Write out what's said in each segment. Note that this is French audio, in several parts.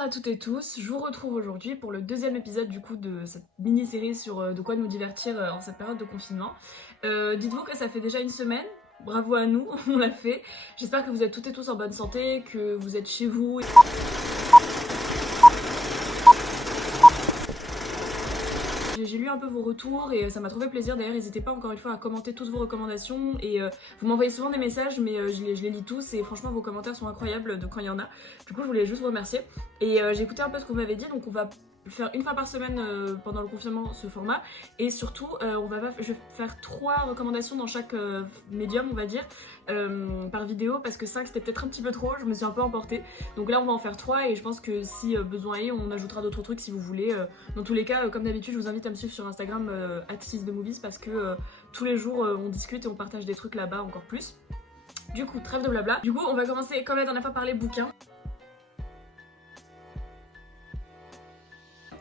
Bonjour à toutes et tous, je vous retrouve aujourd'hui pour le deuxième épisode du coup de cette mini-série sur de quoi nous divertir en cette période de confinement. Dites-vous que ça fait déjà une semaine, bravo à nous, on l'a fait. J'espère que vous êtes toutes et tous en bonne santé, que vous êtes chez vous. J'ai lu un peu vos retours et ça m'a trop fait plaisir. D'ailleurs, n'hésitez pas encore une fois à commenter toutes vos recommandations et vous m'envoyez souvent des messages, mais je les lis tous et franchement vos commentaires sont incroyables de quand il y en a. Du coup, je voulais juste vous remercier et j'ai écouté un peu ce que vous m'avez dit, donc on va faire une fois par semaine pendant le confinement ce format et surtout je vais faire 3 recommandations dans chaque médium on va dire par vidéo parce que 5 c'était peut-être un petit peu trop, je me suis un peu emportée, donc là on va en faire 3 et je pense que si besoin est on ajoutera d'autres trucs si vous voulez. Dans tous les cas comme d'habitude je vous invite à me suivre sur Instagram @6themovies parce que tous les jours on discute et on partage des trucs là-bas encore plus. Du coup trêve de blabla, du coup on va commencer comme la dernière fois par les bouquins.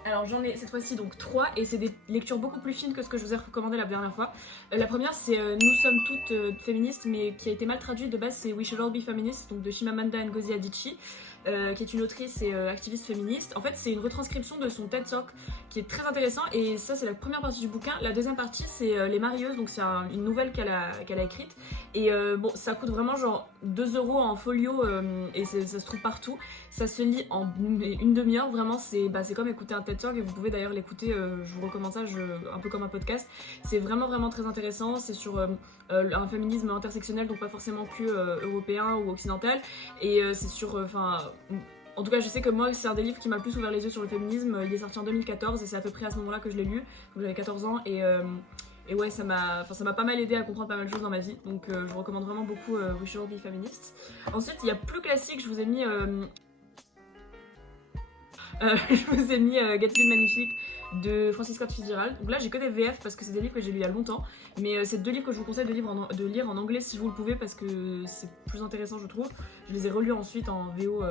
Alors j'en ai cette fois-ci donc 3 et c'est des lectures beaucoup plus fines que ce que je vous ai recommandé la dernière fois. La première c'est Nous sommes toutes féministes mais qui a été mal traduite de base, c'est We Should All Be Feminists donc de Chimamanda Ngozi Adichie. Qui est une autrice et activiste féministe. En fait c'est une retranscription de son TED Talk qui est très intéressant et ça c'est la première partie du bouquin. La deuxième partie c'est Les Marieuses, donc c'est une nouvelle qu'elle a écrite et bon ça coûte vraiment genre 2 € en folio et ça se trouve partout. Ça se lit en une demi-heure, vraiment c'est comme écouter un TED Talk et vous pouvez d'ailleurs l'écouter, je vous recommande ça, un peu comme un podcast. C'est vraiment très intéressant, c'est sur un féminisme intersectionnel donc pas forcément que européen ou occidental et c'est sur en tout cas je sais que moi c'est un des livres qui m'a le plus ouvert les yeux sur le féminisme. Il est sorti en 2014 et c'est à peu près à ce moment là que je l'ai lu, donc j'avais 14 ans et ouais ça m'a pas mal aidé à comprendre pas mal de choses dans ma vie, donc je vous recommande vraiment beaucoup We Should All Be Feminists. Ensuite il y a plus classique, je vous ai mis Gatsby le Magnifique de Francis Scott Fitzgerald. Donc là j'ai que des VF parce que c'est des livres que j'ai lus il y a longtemps, mais c'est 2 livres que je vous conseille de lire en anglais si vous le pouvez parce que c'est plus intéressant je trouve. Je les ai relus ensuite en VO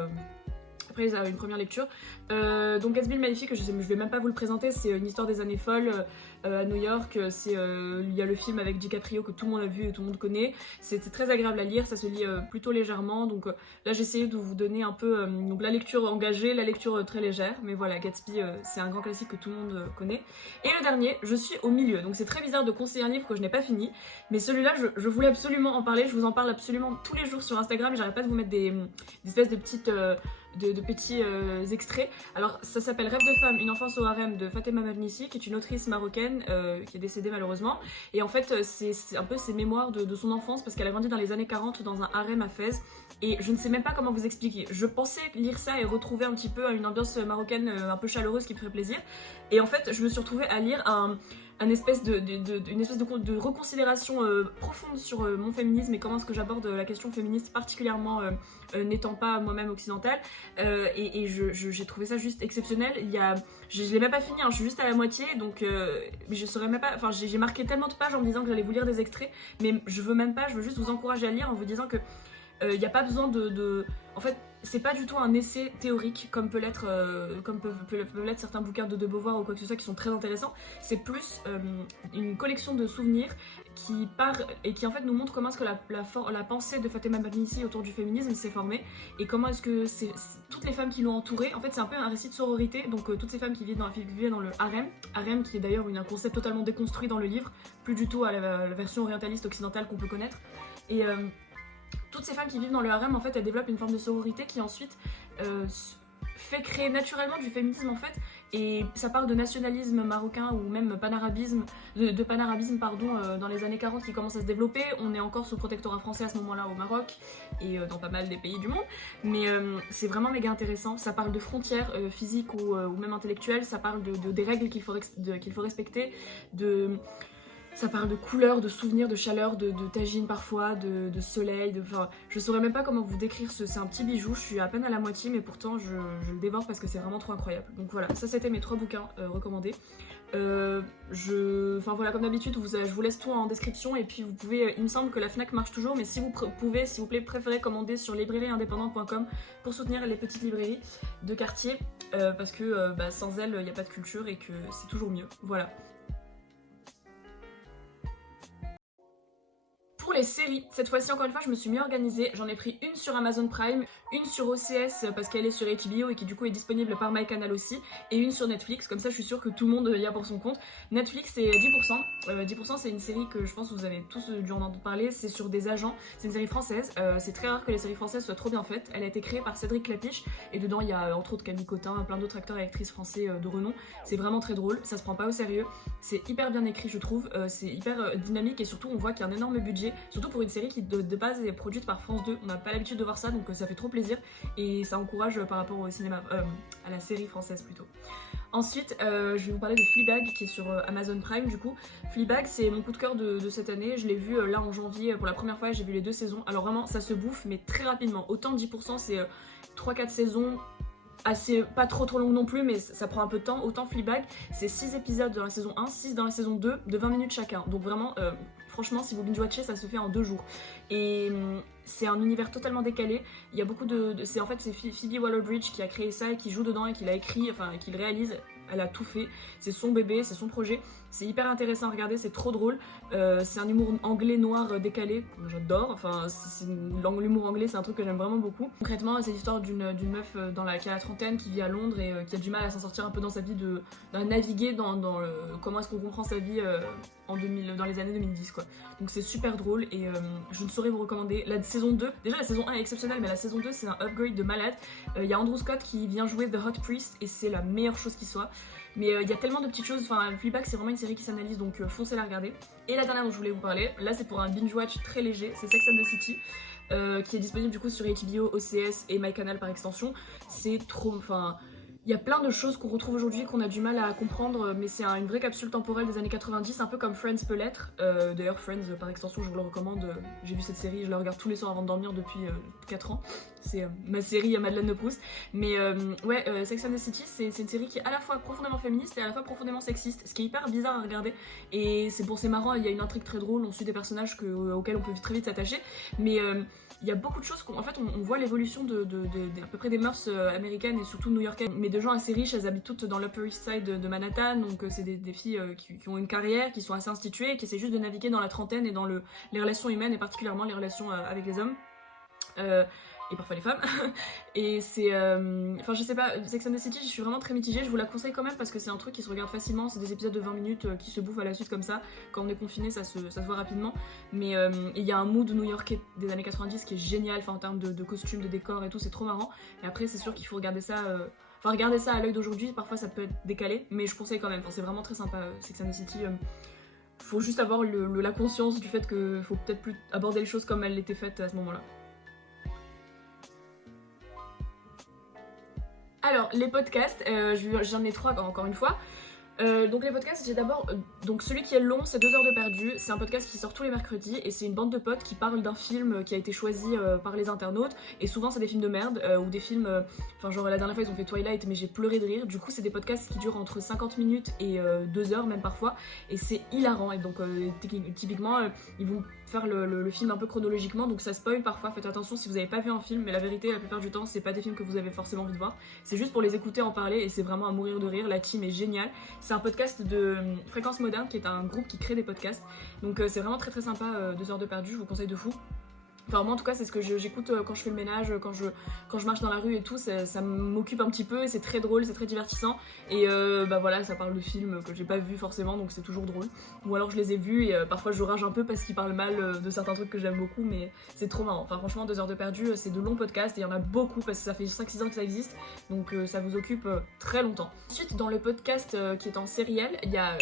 après une première lecture. Donc Gatsby le Magnifique, je vais même pas vous le présenter, c'est une histoire des années folles à New York. Il y a le film avec DiCaprio que tout le monde a vu et tout le monde connaît. C'était très agréable à lire, ça se lit plutôt légèrement. Donc là j'ai essayé de vous donner un peu donc la lecture engagée, la lecture très légère. Mais voilà, Gatsby c'est un grand classique que tout le monde connaît. Et le dernier, je suis au milieu. Donc c'est très bizarre de conseiller un livre que je n'ai pas fini. Mais celui-là, je voulais absolument en parler. Je vous en parle absolument tous les jours sur Instagram. J'arrête pas de vous mettre des espèces de petites... de petits extraits. Alors ça s'appelle Rêve de femme, une enfance au harem de Fatema Mernissi, qui est une autrice marocaine qui est décédée malheureusement. Et en fait c'est un peu ses mémoires de son enfance parce qu'elle a grandi dans les années 40 dans un harem à Fès. Et je ne sais même pas comment vous expliquer. Je pensais lire ça et retrouver un petit peu une ambiance marocaine un peu chaleureuse qui me ferait plaisir. Et en fait je me suis retrouvée à lire une espèce de reconsidération profonde sur mon féminisme et comment est-ce que j'aborde la question féministe, particulièrement n'étant pas moi-même occidentale. Et j'ai trouvé ça juste exceptionnel. Je l'ai même pas fini, hein, je suis juste à la moitié, donc je saurais même pas. Enfin, j'ai marqué tellement de pages en me disant que j'allais vous lire des extraits, mais je veux même pas, je veux juste vous encourager à lire en vous disant que il n'y a pas besoin En fait, c'est pas du tout un essai théorique comme peuvent l'être certains bouquins de Beauvoir ou quoi que ce soit qui sont très intéressants. C'est plus une collection de souvenirs qui part et qui en fait nous montre comment est-ce que la pensée de Fatema Mernissi autour du féminisme s'est formée et comment est-ce que toutes les femmes qui l'ont entourée. En fait, c'est un peu un récit de sororité, donc toutes ces femmes qui vivaient dans le harem qui est d'ailleurs un concept totalement déconstruit dans le livre, plus du tout à la version orientaliste occidentale qu'on peut connaître. Et toutes ces femmes qui vivent dans le harem, en fait, elles développent une forme de sororité qui ensuite fait créer naturellement du féminisme en fait. Et ça parle de nationalisme marocain ou même panarabisme, de panarabisme pardon, dans les années 40 qui commence à se développer. On est encore sous protectorat français à ce moment-là au Maroc et dans pas mal des pays du monde. Mais c'est vraiment méga intéressant. Ça parle de frontières physiques ou même intellectuelles. Ça parle des règles qu'il faut respecter, ça parle de couleurs, de souvenirs, de chaleur, de tagine parfois, de soleil, enfin, je saurais même pas comment vous décrire c'est un petit bijou, je suis à peine à la moitié mais pourtant je le dévore parce que c'est vraiment trop incroyable. Donc voilà, ça c'était mes 3 bouquins recommandés. Enfin voilà, comme d'habitude je vous laisse tout en description et puis vous pouvez, il me semble que la Fnac marche toujours, mais si vous pouvez, s'il vous plaît, préférez commander sur librairieindépendante.com pour soutenir les petites librairies de quartier parce que sans elles il n'y a pas de culture et que c'est toujours mieux. Voilà. les séries, cette fois-ci encore une fois je me suis mieux organisée, j'en ai pris une sur Amazon Prime, une sur OCS parce qu'elle est sur HBO et qui du coup est disponible par MyCanal aussi, et une sur Netflix, comme ça je suis sûre que tout le monde y a pour son compte. Netflix c'est 10%, 10% c'est une série que je pense que vous avez tous dû en entendre parler, c'est sur des agents, c'est une série française, c'est très rare que les séries françaises soient trop bien faites, elle a été créée par Cédric Clapiche, et dedans il y a entre autres Camille Cotin, plein d'autres acteurs et actrices français de renom, c'est vraiment très drôle, ça se prend pas au sérieux, c'est hyper bien écrit je trouve, c'est hyper dynamique et surtout on voit qu'il y a un énorme budget, surtout pour une série qui de base est produite par France 2, on n'a pas l'habitude de voir ça donc ça fait trop plaisir et ça encourage par rapport au cinéma, à la série française plutôt. Ensuite, je vais vous parler de Fleabag qui est sur Amazon Prime du coup. Fleabag c'est mon coup de cœur de cette année, je l'ai vu là en janvier pour la première fois, j'ai vu les 2 saisons, alors vraiment ça se bouffe mais très rapidement, autant 10% c'est 3-4 saisons, assez pas trop longue non plus mais ça prend un peu de temps, autant Fleabag c'est 6 épisodes dans la saison 1, 6 dans la saison 2 de 20 minutes chacun, donc vraiment franchement si vous binge-watchez ça se fait en 2 jours et c'est un univers totalement décalé, il y a beaucoup c'est en fait c'est Phoebe Waller-Bridge qui a créé ça et qui joue dedans et qui l'a écrit, enfin qui le réalise, elle a tout fait, c'est son bébé, c'est son projet, c'est hyper intéressant à regarder, c'est trop drôle, c'est un humour anglais noir décalé, j'adore, enfin l'humour anglais c'est un truc que j'aime vraiment beaucoup. Concrètement c'est l'histoire d'une meuf qui a la trentaine, qui vit à Londres et qui a du mal à s'en sortir un peu dans sa vie, d'un naviguer dans comment est-ce qu'on comprend sa vie dans les années 2010 quoi. Donc c'est super drôle et je ne saurais vous recommander. La saison 2, déjà la saison 1 est exceptionnelle mais la saison 2 c'est un upgrade de malade. Il y a Andrew Scott qui vient jouer The Hot Priest et c'est la meilleure chose qui soit. Mais il y a tellement de petites choses, enfin Fleabag c'est vraiment une série qui s'analyse donc foncez la regarder. Et la dernière dont je voulais vous parler, là c'est pour un binge watch très léger, c'est Sex and the City. Qui est disponible du coup sur HBO, OCS et MyCanal par extension. C'est trop, enfin il y a plein de choses qu'on retrouve aujourd'hui qu'on a du mal à comprendre, mais c'est une vraie capsule temporelle des années 90, un peu comme Friends peut l'être. D'ailleurs Friends par extension je vous le recommande, j'ai vu cette série, je la regarde tous les soirs avant de dormir depuis 4 ans. C'est ma série à Madeleine de Proust. Mais Sex and the City c'est une série qui est à la fois profondément féministe et à la fois profondément sexiste, ce qui est hyper bizarre à regarder. Et c'est marrant, il y a une intrigue très drôle, on suit des personnages auxquels on peut très vite s'attacher. Mais il y a beaucoup de choses en fait on voit l'évolution à peu près des mœurs américaines et surtout new-yorkaises, mais de gens assez riches, elles habitent toutes dans l'Upper East Side de Manhattan, donc c'est des filles qui ont une carrière, qui sont assez instituées et qui essaient juste de naviguer dans la trentaine et dans les relations humaines et particulièrement les relations avec les hommes. Et parfois les femmes. Et c'est... Enfin je sais pas, Sex and the City, je suis vraiment très mitigée, je vous la conseille quand même parce que c'est un truc qui se regarde facilement, c'est des épisodes de 20 minutes qui se bouffent à la suite comme ça, quand on est confiné ça se voit rapidement, mais il y a un mood new-yorkais des années 90 qui est génial, enfin en termes de costumes, de décors et tout, c'est trop marrant, et après c'est sûr qu'il faut regarder ça... Enfin regarder ça à l'œil d'aujourd'hui, parfois ça peut être décalé, mais je conseille quand même, enfin, c'est vraiment très sympa Sex and the City. Faut juste avoir la conscience du fait qu'il faut peut-être plus aborder les choses comme elles l'étaient faites à ce moment-là. Alors, les podcasts, j'en ai 3 encore une fois. Donc les podcasts, j'ai d'abord donc celui qui est long, c'est 2 heures de perdu, c'est un podcast qui sort tous les mercredis et c'est une bande de potes qui parlent d'un film qui a été choisi par les internautes, et souvent c'est des films de merde ou des films, enfin genre la dernière fois ils ont fait Twilight mais j'ai pleuré de rire, du coup c'est des podcasts qui durent entre 50 minutes et 2 heures même parfois, et c'est hilarant, et donc typiquement ils vont faire le film un peu chronologiquement, donc ça spoil parfois, faites attention si vous n'avez pas vu un film, mais la vérité la plupart du temps c'est pas des films que vous avez forcément envie de voir, c'est juste pour les écouter en parler et c'est vraiment à mourir de rire, la team est géniale. C'est un podcast de Fréquence Moderne qui est un groupe qui crée des podcasts, donc c'est vraiment très très sympa, 2 heures de perdu, je vous conseille de fou. Enfin moi en tout cas c'est ce que j'écoute quand je fais le ménage, quand je marche dans la rue et tout, ça m'occupe un petit peu et c'est très drôle, c'est très divertissant, et bah voilà, ça parle de films que j'ai pas vus forcément donc c'est toujours drôle, ou alors je les ai vus et parfois je rage un peu parce qu'ils parlent mal de certains trucs que j'aime beaucoup, mais c'est trop marrant. Enfin franchement 2 heures de perdu c'est de longs podcasts et il y en a beaucoup parce que ça fait 5-6 ans que ça existe, donc ça vous occupe très longtemps. Ensuite dans le podcast qui est en sériel, il y a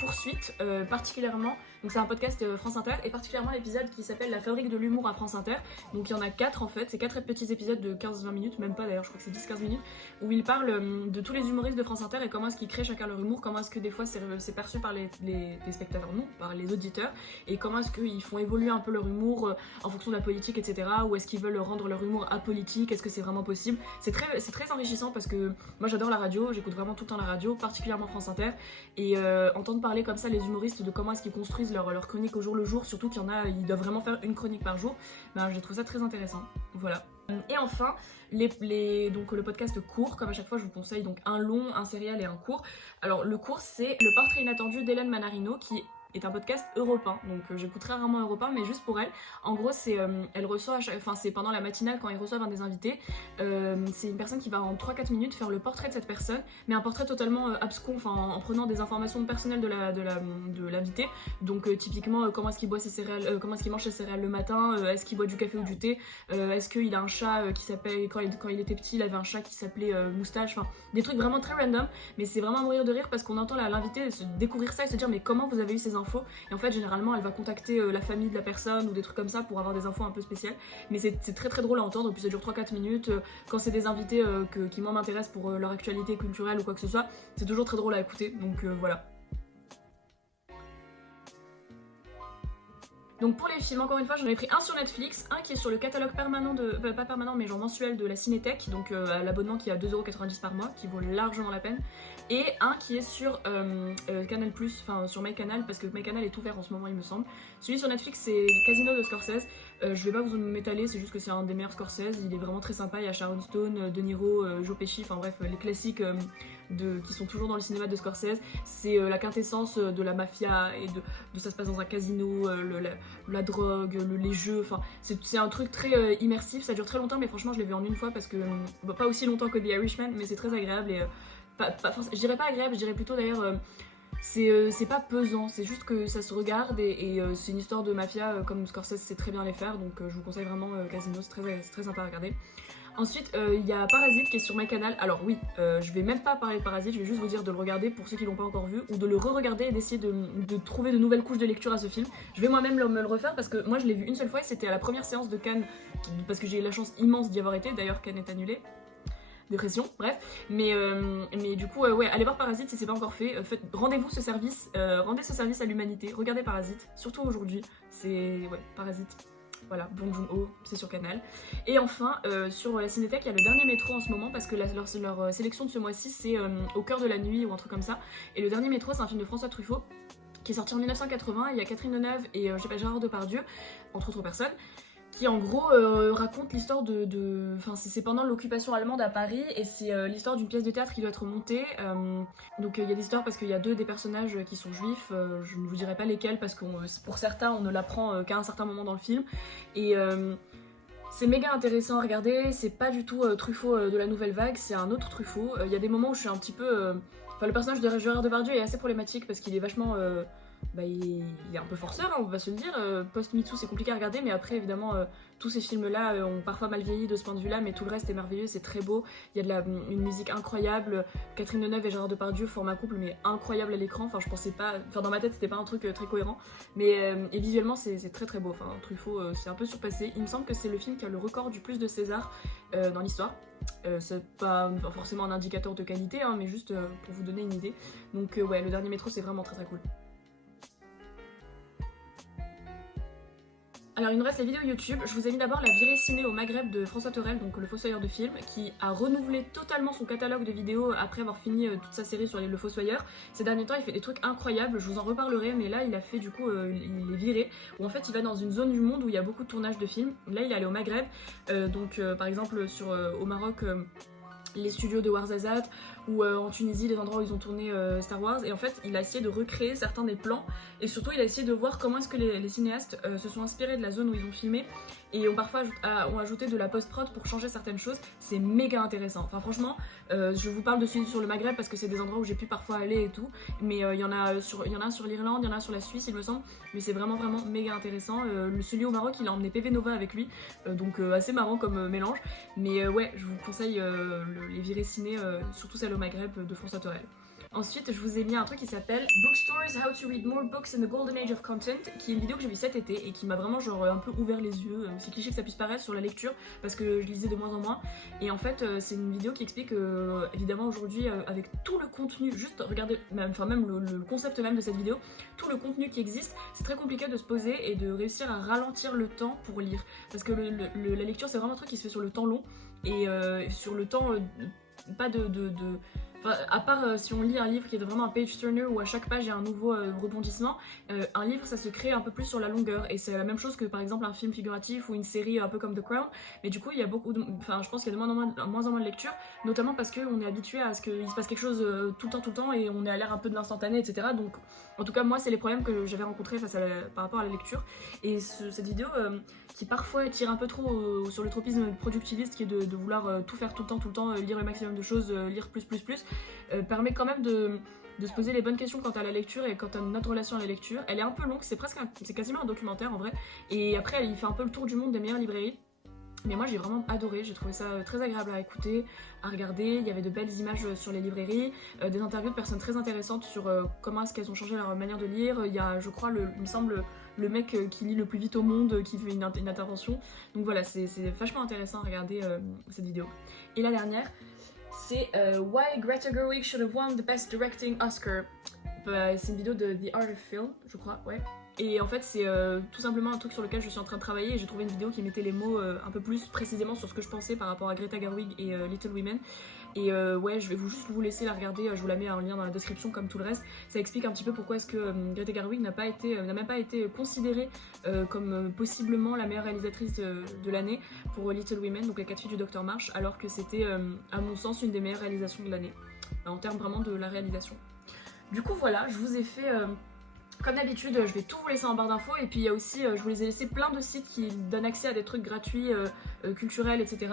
Poursuite particulièrement, donc c'est un podcast France Inter et particulièrement l'épisode qui s'appelle La Fabrique de l'humour à France Inter, donc il y en a 4 en fait, c'est 4 petits épisodes de 15-20 minutes, même pas d'ailleurs, je crois que c'est 10-15 minutes, où ils parlent de tous les humoristes de France Inter et comment est-ce qu'ils créent chacun leur humour, comment est-ce que des fois c'est perçu par les spectateurs, non, par les auditeurs, et comment est-ce qu'ils font évoluer un peu leur humour en fonction de la politique, etc., ou est-ce qu'ils veulent rendre leur humour apolitique, est-ce que c'est vraiment possible. C'est très enrichissant parce que moi j'adore la radio, j'écoute vraiment tout le temps la radio, particulièrement France Inter, et entendre parler comme ça les humoristes de comment est-ce qu'ils construisent leur chronique au jour le jour, surtout qu'il y en a, ils doivent vraiment faire une chronique par jour, ben, je trouve ça très intéressant, voilà. Et enfin, donc le podcast court, comme à chaque fois je vous conseille donc un long, un sérial et un court. Alors le court c'est Le portrait inattendu d'Hélène Manarino qui est un podcast Europe 1, donc j'écoute très rarement Europe 1, mais juste pour elle. En gros, elle reçoit, enfin c'est pendant la matinale quand ils reçoivent un des invités, c'est une personne qui va en 3-4 minutes faire le portrait de cette personne, mais un portrait totalement abscon, enfin en prenant des informations personnelles de l'invité, donc typiquement comment est-ce qu'il boit ses céréales, comment est-ce qu'il mange ses céréales le matin, est-ce qu'il boit du café ou du thé, est-ce qu'il a un chat qui s'appelle, quand il était petit il avait un chat qui s'appelait Moustache, enfin des trucs vraiment très random, mais c'est vraiment à mourir de rire parce qu'on entend l'invité se découvrir ça et se dire mais comment vous avez eu ces infos, et en fait généralement elle va contacter la famille de la personne ou des trucs comme ça pour avoir des infos un peu spéciales, mais c'est très très drôle à entendre, puis ça dure 3-4 minutes, quand c'est des invités qui moi m'intéressent pour leur actualité culturelle ou quoi que ce soit, c'est toujours très drôle à écouter, donc voilà. Donc pour les films, encore une fois, j'en ai pris un sur Netflix, un qui est sur le catalogue permanent pas permanent mais genre mensuel de la Cinétech, donc l'abonnement qui est à 2,90€ par mois, qui vaut largement la peine, et un qui est sur Canal+, enfin sur MyCanal, parce que MyCanal est ouvert en ce moment il me semble. Celui sur Netflix c'est Casino de Scorsese, je vais pas vous m'étaler, c'est juste que c'est un des meilleurs Scorsese, il est vraiment très sympa, il y a Sharon Stone, De Niro, Joe Pesci, enfin bref, les classiques qui sont toujours dans le cinéma de Scorsese, c'est la quintessence de la mafia et de ça se passe dans un casino, la drogue, les jeux, enfin c'est un truc très immersif, ça dure très longtemps, mais franchement je l'ai vu en une fois parce que, pas aussi longtemps que The Irishman, mais c'est très agréable et je dirais pas agréable, je dirais plutôt d'ailleurs c'est pas pesant, c'est juste que ça se regarde et c'est une histoire de mafia comme Scorsese sait très bien les faire, donc je vous conseille vraiment Casino, c'est très sympa à regarder. Ensuite, il y a Parasite qui est sur MyCanal. Alors oui, je vais même pas parler de Parasite, je vais juste vous dire de le regarder pour ceux qui l'ont pas encore vu, ou de le re-regarder et d'essayer de trouver de nouvelles couches de lecture à ce film. Je vais moi-même me le refaire parce que moi je l'ai vu une seule fois et c'était à la première séance de Cannes, parce que j'ai eu la chance immense d'y avoir été, d'ailleurs Cannes est annulé. Dépression, bref, mais du coup, ouais, allez voir Parasite si c'est pas encore fait, rendez-vous ce service, rendez ce service à l'humanité, regardez Parasite, surtout aujourd'hui, c'est, ouais, Parasite. Voilà, Bong Joon-ho, c'est sur Canal. Et enfin, sur la Cinétech, il y a le dernier métro en ce moment parce que leur sélection de ce mois-ci, c'est Au cœur de la nuit ou un truc comme ça. Et le dernier métro, c'est un film de François Truffaut qui est sorti en 1980. Il y a Catherine Deneuve et Gérard Depardieu, entre autres personnes, qui en gros raconte l'histoire enfin c'est pendant l'occupation allemande à Paris et c'est l'histoire d'une pièce de théâtre qui doit être montée, donc il y a des histoires parce qu'il y a deux des personnages qui sont juifs, je ne vous dirai pas lesquels parce que pour certains on ne l'apprend qu'à un certain moment dans le film, et c'est méga intéressant à regarder, c'est pas du tout Truffaut de la nouvelle vague, c'est un autre Truffaut, il y a des moments où je suis un petit peu... Enfin le personnage de Gérard Depardieu est assez problématique parce qu'il est vachement... il est un peu forceur, hein, on va se le dire, post-MeToo c'est compliqué à regarder, mais après évidemment tous ces films-là ont parfois mal vieilli de ce point de vue-là, mais tout le reste est merveilleux, c'est très beau, il y a une musique incroyable, Catherine Deneuve et Gérard Depardieu forment un couple mais incroyable à l'écran, enfin je pensais pas, enfin dans ma tête c'était pas un truc très cohérent, mais et visuellement c'est très très beau, enfin Truffaut c'est un peu surpassé, il me semble que c'est le film qui a le record du plus de César dans l'histoire. C'est pas forcément un indicateur de qualité, hein, mais juste pour vous donner une idée, donc ouais, le dernier métro c'est vraiment très très cool. Alors il nous reste la vidéo YouTube, je vous ai mis d'abord la virée ciné au Maghreb de François Thorel, donc le Fossoyeur de film, qui a renouvelé totalement son catalogue de vidéos après avoir fini toute sa série sur le Fossoyeur. Ces derniers temps il fait des trucs incroyables, je vous en reparlerai, mais là il a fait du coup, il est viré, où en fait il va dans une zone du monde où il y a beaucoup de tournages de films. Là il est allé au Maghreb, par exemple au Maroc, les studios de Ouarzazate, ou en Tunisie, les endroits où ils ont tourné Star Wars, et en fait il a essayé de recréer certains des plans, et surtout il a essayé de voir comment est-ce que les cinéastes se sont inspirés de la zone où ils ont filmé, et ont parfois ont ajouté de la post-prod pour changer certaines choses. C'est méga intéressant, enfin franchement je vous parle de celui sur le Maghreb parce que c'est des endroits où j'ai pu parfois aller et tout, mais il y en a un sur l'Irlande, il y en a sur la Suisse il me semble, mais c'est vraiment méga intéressant. Celui au Maroc il a emmené PV Nova avec lui, donc assez marrant comme mélange, mais ouais je vous conseille les virées ciné, surtout celle au Maghreb de François Thorel. Ensuite, je vous ai mis un truc qui s'appelle Bookstores, How to Read More Books in the Golden Age of Content, qui est une vidéo que j'ai vue cet été et qui m'a vraiment genre un peu ouvert les yeux, c'est cliché que ça puisse paraître, sur la lecture, parce que je lisais de moins en moins, et en fait c'est une vidéo qui explique évidemment aujourd'hui avec tout le contenu, juste regardez, même le concept même de cette vidéo, tout le contenu qui existe, c'est très compliqué de se poser et de réussir à ralentir le temps pour lire, parce que la lecture c'est vraiment un truc qui se fait sur le temps long, et sur le temps pas Enfin, à part si on lit un livre qui est vraiment un page turner où à chaque page il y a un nouveau rebondissement, un livre ça se crée un peu plus sur la longueur et c'est la même chose que par exemple un film figuratif ou une série un peu comme The Crown, mais du coup il y a beaucoup de... Enfin je pense qu'il y a de moins en moins de lecture, notamment parce qu'on est habitué à ce qu'il se passe quelque chose tout le temps et on est à l'ère un peu de l'instantané, etc. Donc en tout cas moi c'est les problèmes que j'avais rencontrés par rapport à la lecture et cette vidéo qui parfois tire un peu trop sur le tropisme productiviste qui est de vouloir tout faire tout le temps, lire le maximum de choses, lire plus, permet quand même de se poser les bonnes questions quant à la lecture et quant à notre relation à la lecture. Elle est un peu longue, c'est quasiment un documentaire en vrai, et après il fait un peu le tour du monde des meilleures librairies. Mais moi j'ai vraiment adoré, j'ai trouvé ça très agréable à écouter, à regarder, il y avait de belles images sur les librairies, des interviews de personnes très intéressantes sur comment est-ce qu'elles ont changé leur manière de lire, il y a je crois il me semble le mec qui lit le plus vite au monde qui fait une intervention, donc voilà c'est vachement intéressant à regarder cette vidéo. Et la dernière c'est Why Greta Gerwig should have won the Best Directing Oscar. C'est une vidéo de The Art of Film, je crois, ouais. Et en fait c'est tout simplement un truc sur lequel je suis en train de travailler et j'ai trouvé une vidéo qui mettait les mots un peu plus précisément sur ce que je pensais par rapport à Greta Gerwig et Little Women. Et ouais, je vais juste vous laisser la regarder, je vous la mets en lien dans la description comme tout le reste. Ça explique un petit peu pourquoi est-ce que Greta Gerwig n'a même pas été considérée comme possiblement la meilleure réalisatrice de l'année pour Little Women, donc Les 4 filles du Dr March, alors que c'était à mon sens une des meilleures réalisations de l'année, en termes vraiment de la réalisation. Du coup voilà, je vous ai fait... Comme d'habitude, je vais tout vous laisser en barre d'infos et puis il y a aussi, je vous les ai laissé plein de sites qui donnent accès à des trucs gratuits, culturels, etc.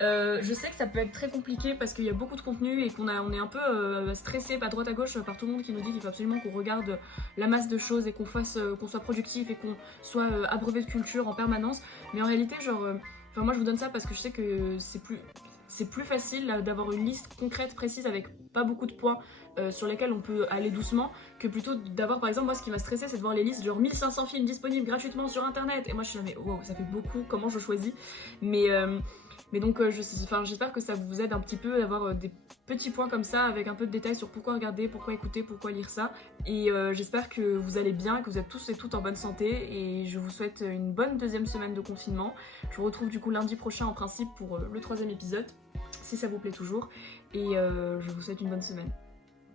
Je sais que ça peut être très compliqué parce qu'il y a beaucoup de contenu et on est un peu stressé à droite à gauche par tout le monde qui nous dit qu'il faut absolument qu'on regarde la masse de choses et qu'on soit productif et qu'on soit abreuvé de culture en permanence. Mais en réalité, moi je vous donne ça parce que je sais que c'est plus facile d'avoir une liste concrète, précise, avec pas beaucoup de points sur lesquels on peut aller doucement, que plutôt d'avoir, par exemple, moi ce qui m'a stressé c'est de voir les listes genre 1500 films disponibles gratuitement sur internet, et moi je suis là mais wow, ça fait beaucoup, comment je choisis, mais donc j'espère que ça vous aide un petit peu d'avoir des petits points comme ça avec un peu de détails sur pourquoi regarder, pourquoi écouter, pourquoi lire ça, et j'espère que vous allez bien, que vous êtes tous et toutes en bonne santé, et je vous souhaite une bonne deuxième semaine de confinement. Je vous retrouve du coup lundi prochain en principe pour le 3e épisode, si ça vous plaît toujours, et je vous souhaite une bonne semaine.